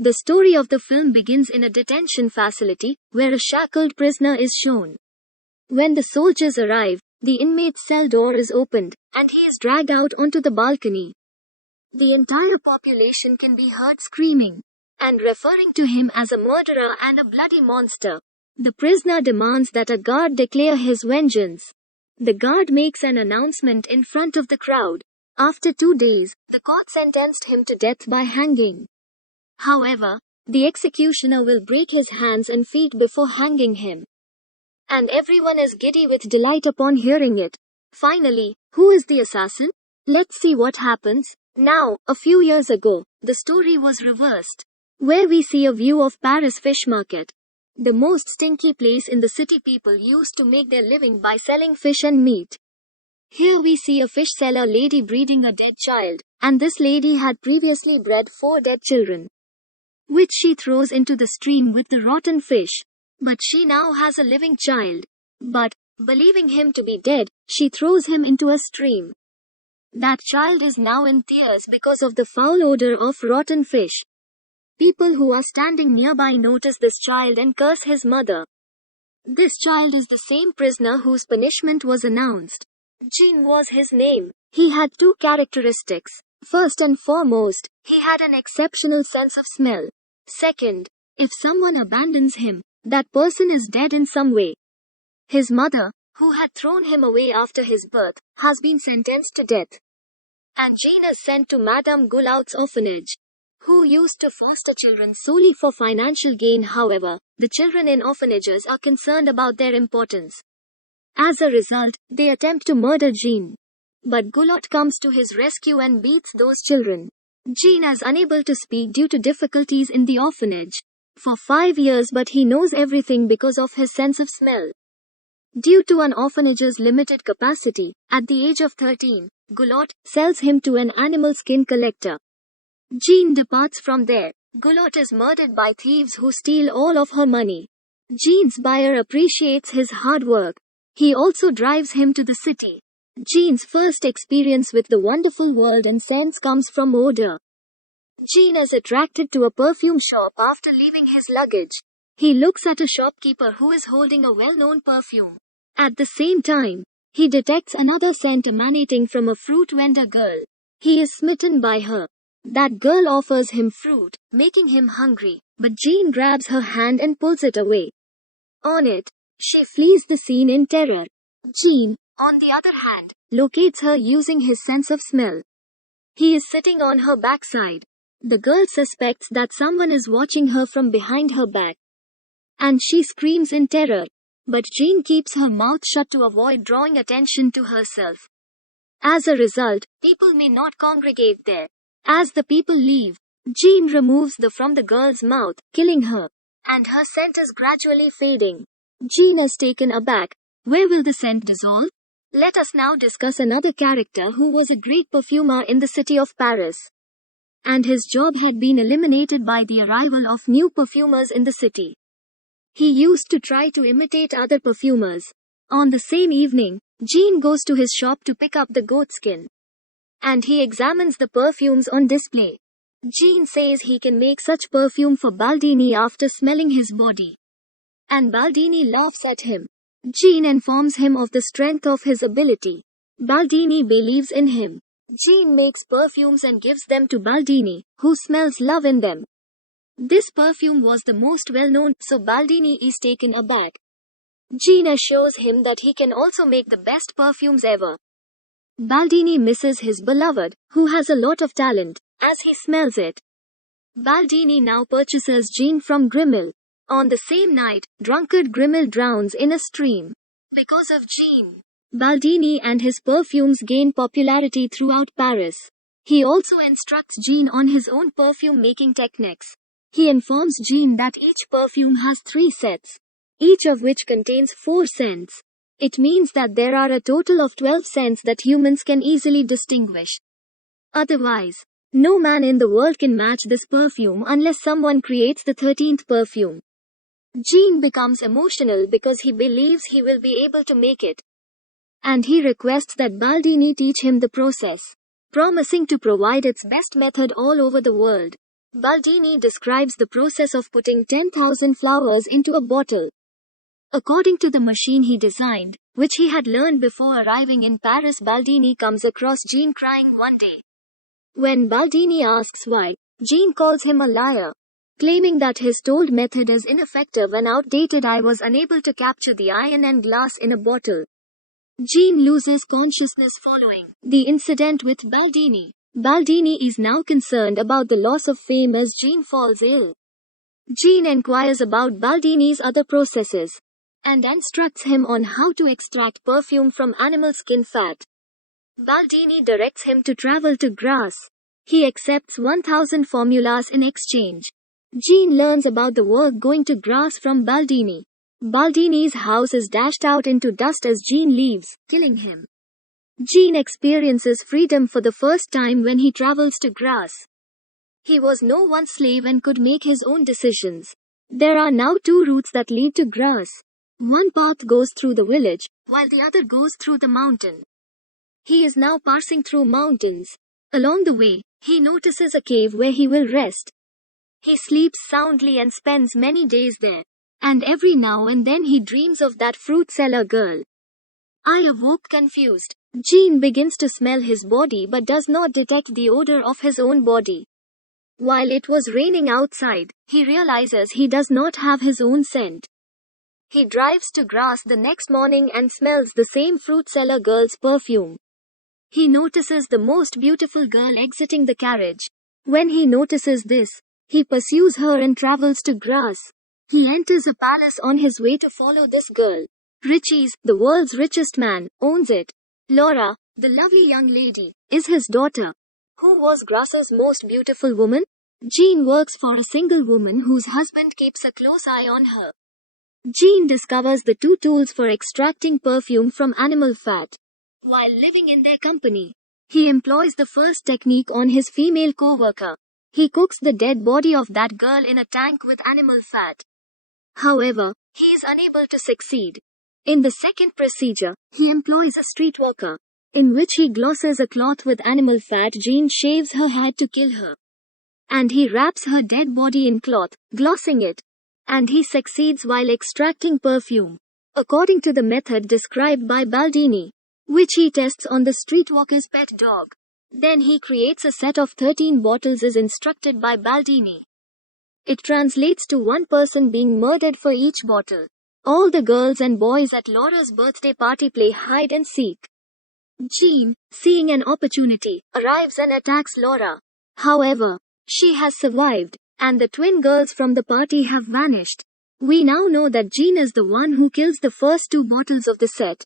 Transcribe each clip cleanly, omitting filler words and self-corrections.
The story of the film begins in a detention facility, where a shackled prisoner is shown. When the soldiers arrive, the inmate's cell door is opened, and he is dragged out onto the balcony. The entire population can be heard screaming and referring to him as a murderer and a bloody monster. The prisoner demands that a guard declare his vengeance. The guard makes an announcement in front of the crowd. After 2 days, the court sentenced him to death by hanging. However, the executioner will break his hands and feet before hanging him. And everyone is giddy with delight upon hearing it. Finally, who is the assassin? Let's see what happens. Now, a few years ago, the story was reversed, where we see a view of Paris fish market, the most stinky place in the city. People used to make their living by selling fish and meat. Here we see a fish seller lady breeding a dead child, and this lady had previously bred 4 dead children, which she throws into the stream with the rotten fish. But she now has a living child. But, believing him to be dead, she throws him into a stream. That child is now in tears because of the foul odor of rotten fish. People who are standing nearby notice this child and curse his mother. This child is the same prisoner whose punishment was announced. Jean was his name. He had 2 characteristics. First and foremost, he had an exceptional sense of smell. Second, if someone abandons him, that person is dead in some way. His mother, who had thrown him away after his birth, has been sentenced to death. And Jean is sent to Madame Goulout's orphanage, who used to foster children solely for financial gain. However, the children in orphanages are concerned about their importance. As a result, they attempt to murder Jean. But Goulout comes to his rescue and beats those children. Jean is unable to speak due to difficulties in the orphanage for 5 years, but he knows everything because of his sense of smell. Due to an orphanage's limited capacity, at the age of 13, Goulout sells him to an animal skin collector. Jean departs from there. Goulout is murdered by thieves who steal all of her money. Jean's buyer appreciates his hard work. He also drives him to the city. Jean's first experience with the wonderful world and scents comes from odor. Jean is attracted to a perfume shop after leaving his luggage. He looks at a shopkeeper who is holding a well-known perfume. At the same time, he detects another scent emanating from a fruit vendor girl. He is smitten by her. That girl offers him fruit, making him hungry, but Jean grabs her hand and pulls it away. On it, she flees the scene in terror. Jean, on the other hand, locates her using his sense of smell. He is sitting on her backside. The girl suspects that someone is watching her from behind her back, and she screams in terror. But Jean keeps her mouth shut to avoid drawing attention to herself. As a result, people may not congregate there. As the people leave, Jean removes from the girl's mouth, killing her, and her scent is gradually fading. Jean is taken aback. Where will the scent dissolve? Let us now discuss another character who was a great perfumer in the city of Paris, and his job had been eliminated by the arrival of new perfumers in the city. He used to try to imitate other perfumers. On the same evening, Jean goes to his shop to pick up the goat skin, and he examines the perfumes on display. Jean says he can make such perfume for Baldini after smelling his body, and Baldini laughs at him. Jean informs him of the strength of his ability. Baldini believes in him. Jean makes perfumes and gives them to Baldini, who smells love in them. This perfume was the most well-known, so Baldini is taken aback. Jean assures him that he can also make the best perfumes ever. Baldini misses his beloved, who has a lot of talent, as he smells it. Baldini now purchases Jean from Grimmel. On the same night, drunkard Grimmel drowns in a stream. Because of Jean, Baldini and his perfumes gain popularity throughout Paris. He also instructs Jean on his own perfume-making techniques. He informs Jean that each perfume has 3 sets, each of which contains 4 scents. It means that there are a total of 12 scents that humans can easily distinguish. Otherwise, no man in the world can match this perfume unless someone creates the 13th perfume. Jean becomes emotional because he believes he will be able to make it, and he requests that Baldini teach him the process, promising to provide its best method all over the world. Baldini describes the process of putting 10,000 flowers into a bottle. According to the machine he designed, which he had learned before arriving in Paris, Baldini comes across Jean crying one day. When Baldini asks why, Jean calls him a liar, claiming that his told method is ineffective and outdated. I was unable to capture the iron and glass in a bottle. Jean loses consciousness following the incident with Baldini. Baldini is now concerned about the loss of fame as Jean falls ill. Jean inquires about Baldini's other processes and instructs him on how to extract perfume from animal skin fat. Baldini directs him to travel to Grasse. He accepts 1,000 formulas in exchange. Jean learns about the work going to Grasse from Baldini. Baldini's house is dashed out into dust as Jean leaves, killing him. Jean experiences freedom for the first time when he travels to Grasse. He was no one's slave and could make his own decisions. There are now two routes that lead to Grasse. One path goes through the village, while the other goes through the mountain. He is now passing through mountains. Along the way, he notices a cave where he will rest. He sleeps soundly and spends many days there. And every now and then he dreams of that fruit seller girl. I awoke confused. Jean begins to smell his body but does not detect the odor of his own body. While it was raining outside, he realizes he does not have his own scent. He drives to Grasse the next morning and smells the same fruit seller girl's perfume. He notices the most beautiful girl exiting the carriage. When he notices this, he pursues her and travels to Grasse. He enters a palace on his way to follow this girl. Richie's, the world's richest man, owns it. Laura, the lovely young lady, is his daughter. Who was Grasse's most beautiful woman? Jean works for a single woman whose husband keeps a close eye on her. Jean discovers the two tools for extracting perfume from animal fat. While living in their company, he employs the first technique on his female co-worker. He cooks the dead body of that girl in a tank with animal fat. However, he is unable to succeed. In the second procedure, he employs a streetwalker, in which he glosses a cloth with animal fat. Jean shaves her head to kill her. And he wraps her dead body in cloth, glossing it. And he succeeds while extracting perfume, according to the method described by Baldini, which he tests on the streetwalker's pet dog. Then he creates a set of 13 bottles as instructed by Baldini. It translates to one person being murdered for each bottle. All the girls and boys at Laura's birthday party play hide and seek. Jean, seeing an opportunity, arrives and attacks Laura. However, she has survived, and the twin girls from the party have vanished. We now know that Jean is the one who kills the first two bottles of the set.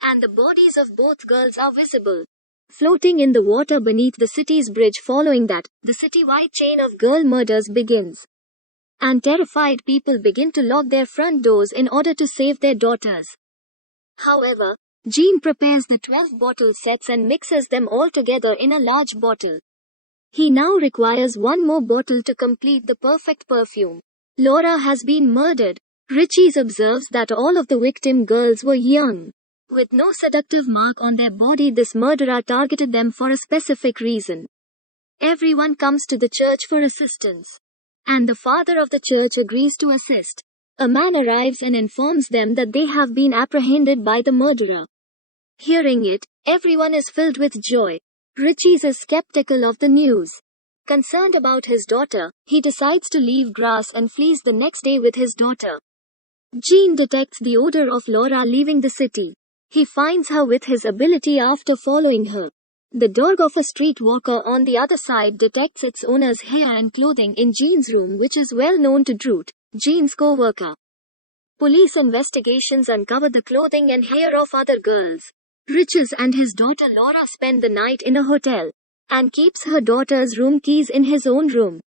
And the bodies of both girls are visible, floating in the water beneath the city's bridge. Following that, the city-wide chain of girl murders begins. And terrified people begin to lock their front doors in order to save their daughters. However, Jean prepares the 12 bottle sets and mixes them all together in a large bottle. He now requires one more bottle to complete the perfect perfume. Laura has been murdered. Richie observes that all of the victim girls were young. With no seductive mark on their body, this murderer targeted them for a specific reason. Everyone comes to the church for assistance. And the father of the church agrees to assist. A man arrives and informs them that they have been apprehended by the murderer. Hearing it, everyone is filled with joy. Richie is skeptical of the news. Concerned about his daughter, he decides to leave Grasse and flees the next day with his daughter. Jean detects the odor of Laura leaving the city. He finds her with his ability after following her. The dog of a streetwalker on the other side detects its owner's hair and clothing in Jean's room, which is well known to Droot, Jean's co-worker. Police investigations uncover the clothing and hair of other girls. Riches and his daughter Laura spend the night in a hotel, and keeps her daughter's room keys in his own room.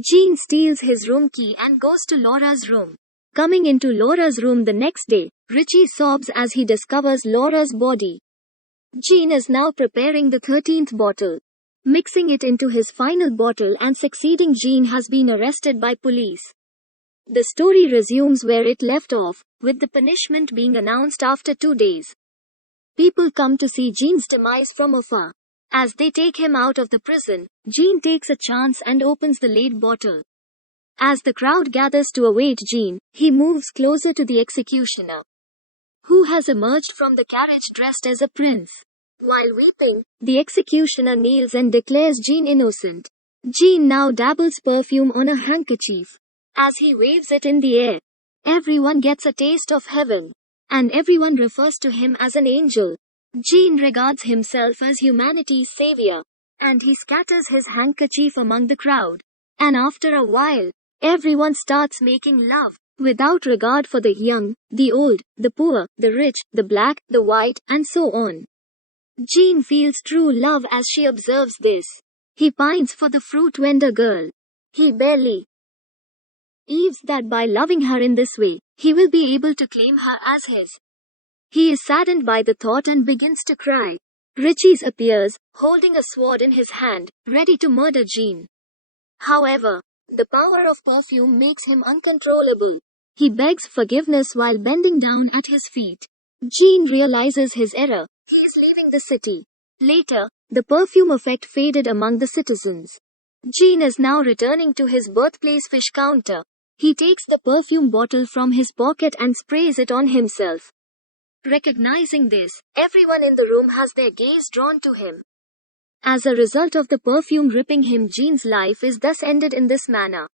Jean steals his room key and goes to Laura's room. Coming into Laura's room the next day, Richie sobs as he discovers Laura's body. Jean is now preparing the 13th bottle, mixing it into his final bottle and succeeding. Jean has been arrested by police. The story resumes where it left off, with the punishment being announced after 2 days. People come to see Jean's demise from afar. As they take him out of the prison, Jean takes a chance and opens the lead bottle. As the crowd gathers to await Jean, he moves closer to the executioner, who has emerged from the carriage dressed as a prince. While weeping, the executioner kneels and declares Jean innocent. Jean now dabbles perfume on a handkerchief. As he waves it in the air, everyone gets a taste of heaven, and everyone refers to him as an angel. Jean regards himself as humanity's savior, and he scatters his handkerchief among the crowd. And after a while, everyone starts making love, without regard for the young, the old, the poor, the rich, the black, the white, and so on. Jean feels true love as she observes this. He pines for the fruit vendor girl. He believes that by loving her in this way, he will be able to claim her as his. He is saddened by the thought and begins to cry. Richie appears, holding a sword in his hand, ready to murder Jean. However, the power of perfume makes him uncontrollable. He begs forgiveness while bending down at his feet. Jean realizes his error. He is leaving the city. Later, the perfume effect faded among the citizens. Jean is now returning to his birthplace fish counter. He takes the perfume bottle from his pocket and sprays it on himself. Recognizing this, everyone in the room has their gaze drawn to him. As a result of the perfume ripping him, Jean's life is thus ended in this manner.